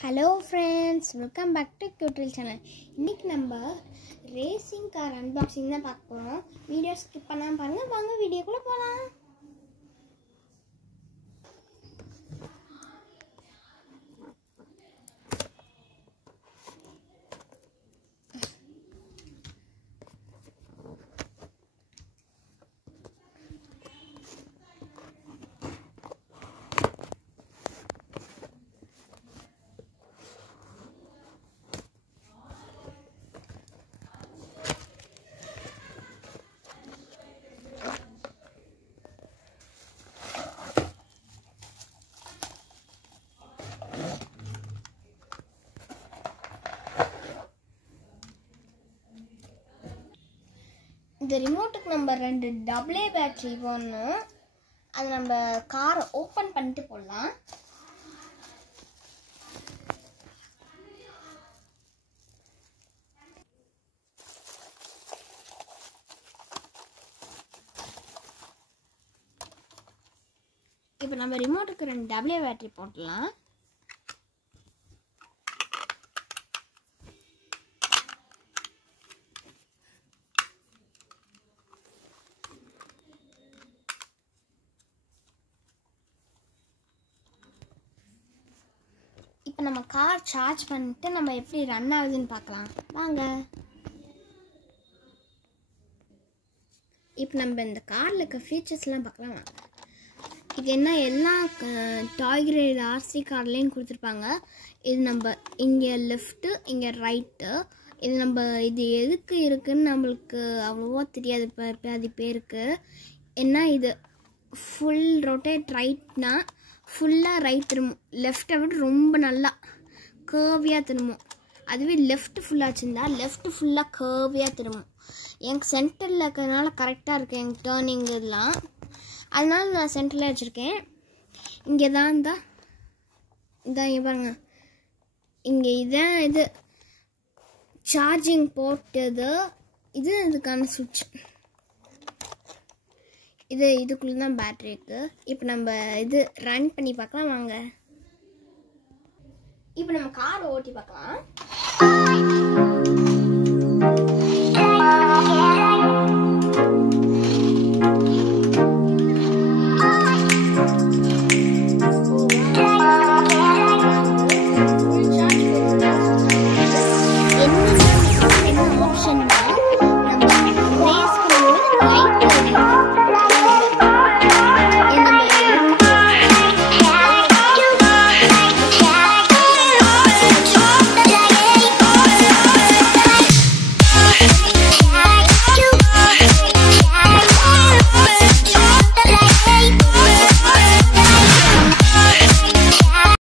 Hello friends, welcome back to Tutorial channel. இன்னைக்கு நம்ம racing car unboxing தான் பார்க்க போறோம். வீடியோ ஸ்கிப் பண்ணாம பாருங்க. வாங்க வீடியோக்குள்ள போலாம். இந்த ரிமோட்டுக்கு நம்ம 2 AA பேட்டரி போடணும். அது நம்ம காரை ஓப்பன் பண்ணிட்டு போடலாம். இப்போ நம்ம ரிமோட்டுக்கு 2 AA பேட்டரி போடலாம். இப்போ நம்ம கார் சார்ஜ் பண்ணிட்டு நம்ம எப்படி ரன் ஆகுதுன்னு பார்க்கலாம் வாங்க. இப்போ நம்ம இந்த காரில் இருக்க ஃபீச்சர்ஸ்லாம் பார்க்கலாம் வாங்க. இது என்ன எல்லா டாய் கிரேட் ஆர்சி கார்லேயும் கொடுத்துருப்பாங்க. இது நம்ம இங்கே லெஃப்ட்டு இங்கே ரைட்டு. இது நம்ம இது எதுக்கு இருக்குதுன்னு நம்மளுக்கு அவ்வளோவா தெரியாது பாதி பேருக்கு. ஏன்னா இது ஃபுல் ரொட்டேட் ரைட்னா ஃபுல்லாக ரைட் திரும்பும். லெஃப்ட்டை விட ரொம்ப நல்லா கர்வியாக திரும்பும். அதுவே லெஃப்ட் ஃபுல்லாக வச்சுருந்தா லெஃப்ட் ஃபுல்லாக கர்வியாக திரும்பும். எனக்கு சென்டரில் இருக்கிறதுனால கரெக்டாக இருக்குது எனக்கு டேர்னிங் இதெல்லாம். அதனால நான் சென்டரில் வச்சுருக்கேன். இங்கே தான் இதான் இங்கே பாருங்க. இங்கே இதான் இது சார்ஜிங் போட்டது. இது இதுக்கான சுவிட்ச். இதுக்குள்ளே தான் பேட்டரி இருக்குது. இப்போ நம்ம இது ரன் பண்ணி பார்க்கலாம் வாங்க. இப்போ நம்ம காரை ஓட்டி பார்க்கலாம்.